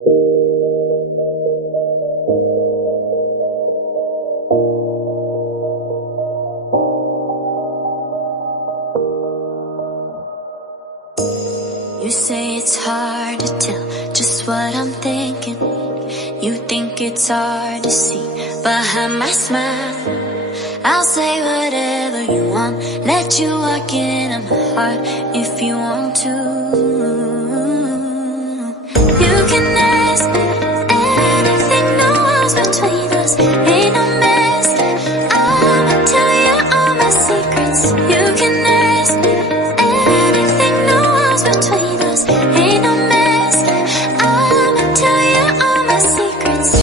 You say it's hard to tell just what I'm thinking. You think it's hard to see behind my smile. I'll say whatever you want, let you walk into my heart if you want to. You can ask me anything, no walls between